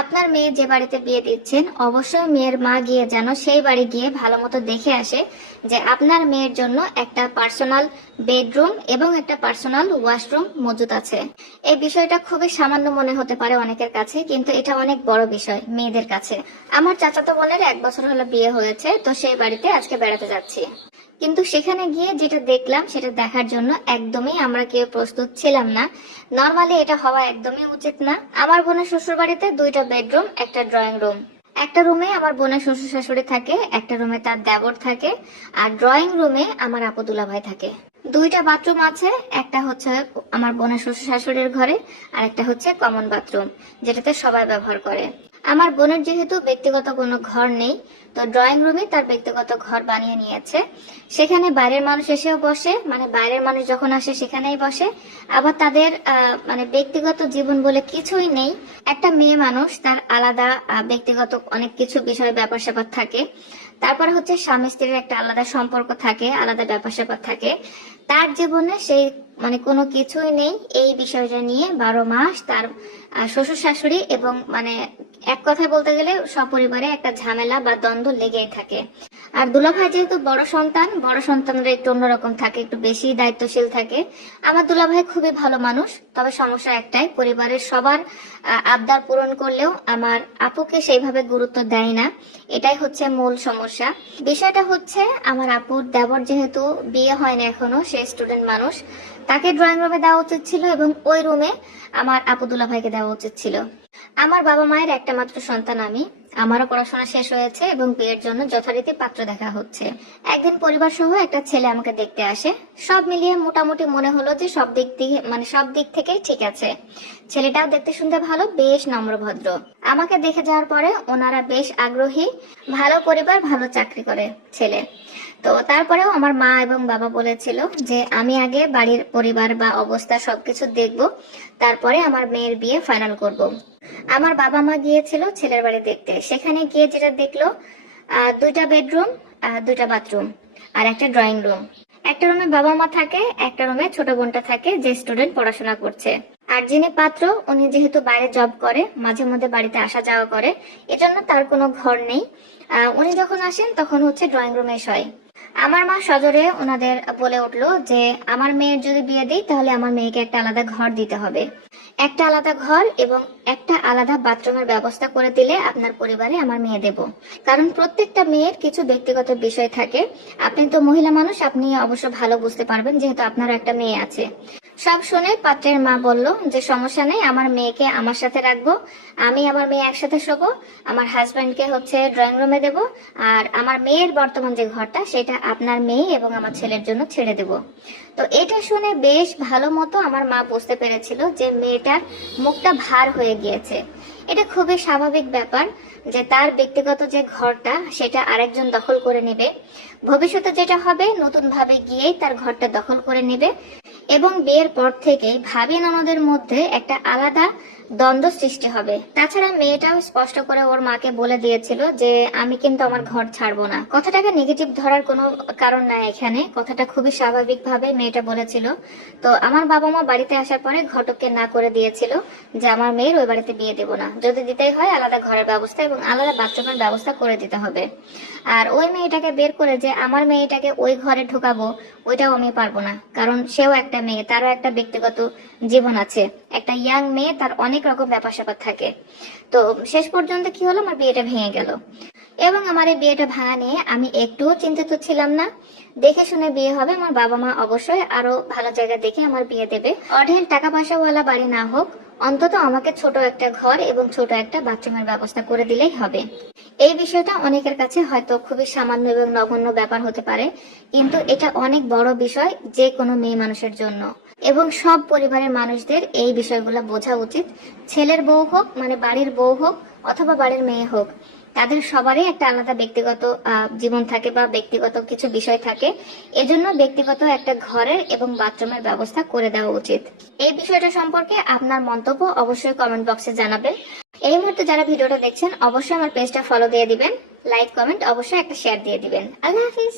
আপনার মেয়ে যে বাড়িতে বিয়ে দিচ্ছেন অবশ্যই মেয়ের মা গিয়ে যেন সেই বাড়ি গিয়ে ভালো মতো দেখে আসে যে আপনার মেয়ের জন্য একটা পার্সোনাল বেডরুম এবং একটা পার্সোনাল ওয়াশরুম মজুদ আছে। এই বিষয়টা খুবই সামান্য মনে হতে পারে অনেকের কাছে, কিন্তু এটা অনেক বড় বিষয় মেয়েদের কাছে। আমার চাচাতো বোনের 1 বছর হলো বিয়ে হয়েছে, তো সেই বাড়িতে আজকে বেড়াতে যাচ্ছি। কিন্তু সেখানে গিয়ে যেটা দেখলাম সেটা দেখার জন্য একদমই আমরা কেউ প্রস্তুত ছিলাম না। নর্মালি এটা হওয়া একদমই উচিত না। আমার বোনের শ্বশুর বাড়িতে 2টা বেডরুম, একটা ড্রয়িং রুম। একটা রুমে আমার বোনের শ্বশুর শাশুড়ি থাকে, একটা রুমে তার দেবর থাকে, আর ড্রয়িং রুমে আমার আপু দুলাভাই থাকে। 2টা বাথরুম আছে, একটা হচ্ছে আমার বোনের শ্বশুর শাশুড়ির ঘরে, আর একটা হচ্ছে কমন বাথরুম, যেটাতে সবাই ব্যবহার করে। আমার বোনের যেহেতু ব্যক্তিগত কোনো ঘর নেই, তো ড্রয়িং রুমে তার ব্যক্তিগত ঘর বানিয়ে নিয়েছে। সেখানে বাইরের মানুষ এসেও বসে, মানে বাইরের মানুষ যখন আসে সেখানেই বসে। আবার তাদের মানে ব্যক্তিগত জীবন বলে কিছুই নেই। একটা মেয়ে মানুষ তার আলাদা ব্যক্তিগত অনেক কিছু বিষয় ব্যাপার স্যাপার থাকে। তারপরে হচ্ছে স্বামী স্ত্রীর একটা আলাদা সম্পর্ক থাকে, আলাদা ব্যাপার স্যাপার থাকে। তার জীবনে সেই মানে কোনো কিছুই নেই। এই বিষয়টা নিয়ে 12 মাস তার শ্বশুর শাশুড়ি এবং মানে এক কথায় বলতে গেলে সপরিবারে একটা ঝামেলা বা দ্বন্দ্ব লেগেই থাকে। আর দুলাভাই যেহেতু বড় সন্তান, বড় সন্তানরা একটু অন্যরকম থাকে, একটু বেশি দায়িত্বশীল থাকে। আমার দুলাভাই খুবই ভালো মানুষ, তবে সমস্যা একটাই, পরিবারের সবার আবদার পূরণ করলেও আমার আপুকে সেইভাবে গুরুত্ব দেয় না। এটাই হচ্ছে মূল সমস্যা। বিষয়টা হচ্ছে আমার আপুর দেবর যেহেতু বিয়ে হয়নি এখনো, সে স্টুডেন্ট মানুষ, তাকে ড্রয়িং রুমে দেওয়া উচিত ছিল এবং ওই রুমে আমার আপু দুলাভাইকে দেওয়া উচিত ছিল। আমার বাবা মায়ের একটা মাত্র সন্তান আমি। আমারও পড়াশোনা শেষ হয়েছে এবং বিয়ের জন্য যথারীতি পাত্র দেখা হচ্ছে। একদিন পরিবার সহ একটা ছেলে আমাকে দেখতে আসে। সব মিলিয়ে মোটামুটি মনে হলো যে সব দিক থেকেই ঠিক আছে। ছেলেটাও দেখতে শুনতে ভালো, বেশ নম্রভদ্র। আমাকে দেখে যাওয়ার পরে ওনারা বেশ আগ্রহী। ভালো পরিবার, ভালো চাকরি করে ছেলে। তো তারপরেও আমার মা এবং বাবা বলেছিল যে আমি আগে বাড়ির পরিবার বা অবস্থা সবকিছু দেখব, তারপরে আমার মেয়ের বিয়ে ফাইনাল করব। আমার বাবা মা গিয়েছিল ছেলের বাড়ি দেখতে। সেখানে গিয়ে যেটা দেখলো, 2টা বেডরুম, 2টা বাথরুম, আর একটা ড্রয়িং রুম। একটা রুমে বাবা মা থাকে, একটা রুমে ছোট বোনটা থাকে যে স্টুডেন্ট পড়াশোনা করছে। আর যিনি পাত্র, উনি যেহেতু বাইরে জব করে, মাঝে মধ্যে বাড়িতে আসা যাওয়া করে, এজন্য তার কোনো ঘর নেই। উনি যখন আসেন তখন হচ্ছে ড্রয়িং রুমে শয়। আমার মা সজোরে ওনাদের বলে উঠলো যে আমার মেয়ের যদি বিয়ে দিই তাহলে আমার মেয়েকে একটা আলাদা ঘর দিতে হবে। একটা আলাদা ঘর এবং একটা আলাদা বাথরুমের ব্যবস্থা করে দিলে আপনার পরিবারে আমার মেয়ে দেব। কারণ প্রত্যেকটা মেয়ের কিছু ব্যক্তিগত বিষয় থাকে। আপনি তো মহিলা মানুষ, আপনি অবশ্য ভালো বুঝতে পারবেন যেহেতু আপনারও একটা মেয়ে আছে। সব শুনে পাত্রের মা বলল যে সমস্যা নেই, আমার মেয়েকে আমার সাথে রাখবো, আমি আমার মেয়ে একসাথে শোবো, আমার হাজবেন্ডকে হচ্ছে ড্রয়িং রুমে দেব, আর আমার মেয়ের বর্তমান যে ঘরটা সেটা আপনার মেয়ে এবং আমার ছেলের জন্য ছেড়ে দেব। তো এটা শুনে বেশ ভালো মতো আমার মা বুঝতে পেরেছিল যে মেয়েটার মুখটা ভার হয়ে গিয়েছে। এটা খুবই স্বাভাবিক ব্যাপার যে তার ব্যক্তিগত যে ঘরটা সেটা আরেকজন দখল করে নেবে। ভবিষ্যতে যেটা হবে, নতুন ভাবে গিয়েই তার ঘরটা দখল করে নেবে এবং বিয়ের পর থেকে ভাবি ননদের মধ্যে একটা আলাদা দ্বন্দ্ব সৃষ্টি হবে। তাছাড়া মেয়েটাও স্পষ্ট করে ওর মাকে বলে দিয়েছিল যে আমি কিন্তু আমার ঘর ছাড়বো না। কথাটাকে নেগেটিভ ধরার কোনো কারণ নাই এখানে, কথাটা খুবই স্বাভাবিক ভাবে মেয়েটা বলেছিল। তো আমার বাবা মা বাড়িতে আসার পরে ঘটককে না করে দিয়েছিল যে আমার মেয়ের ওই বাড়িতে বিয়ে দেবো না, যদি দিতেই হয় আলাদা ঘরের ব্যবস্থা এবং আলাদা বাথরুমের ব্যবস্থা করে দিতে হবে। আর ওই মেয়েটাকে বের করে যে আমার মেয়েটাকে ওই ঘরে ঢোকাবো, ওইটাও আমি পারবো না। কারণ সেও একটা মেয়ে, তারও একটা ব্যক্তিগত জীবন আছে। একটা ইয়াং মেয়ে, তার অনেক রকম ব্যাপার স্যাপার থাকে। তো শেষ পর্যন্ত কি হলো, আমার বিয়েটা ভেঙে গেল। এবং আমার এই বিয়েটা ভাঙা নিয়ে আমি একটুও চিন্তিত ছিলাম না। দেখে শুনে বিয়ে হবে, আমার বাবা মা অবশ্যই আরো ভালো জায়গা দেখে আমার বিয়ে দেবে। অঢেল টাকা পয়সাওয়ালা বাড়ি না হোক, অন্তত আমাকে ছোট একটা ঘর এবং ছোট একটা বাথরুমের ব্যবস্থা করে দিলেই হবে। এই বিষয়টা অনেকের কাছে হয়তো খুবই সামান্য এবং নগণ্য ব্যাপার হতে পারে, কিন্তু এটা অনেক বড় বিষয় যে কোনো মেয়ে মানুষের জন্য। এবং সব পরিবারের মানুষদের এই বিষয়গুলো বোঝা উচিত। ছেলের বউ হোক, মানে বাড়ির বউ হোক, অথবা বাড়ির মেয়ে হোক, তাদের সবারই একটা আলাদা ব্যক্তিগত জীবন থাকে বা ব্যক্তিগত কিছু বিষয় থাকে। এজন্য ব্যক্তিগত একটা ঘরের এবং বাথরুমের ব্যবস্থা করে দেওয়া উচিত। এই বিষয়টা সম্পর্কে আপনার মন্তব্য অবশ্যই কমেন্ট বক্সে জানাবেন। এই মুহূর্তে যারা ভিডিওটা দেখছেন অবশ্যই আমার পেজটা ফলো দিয়ে দিবেন, লাইক কমেন্ট অবশ্যই একটা শেয়ার দিয়ে দিবেন। আল্লাহ হাফিজ।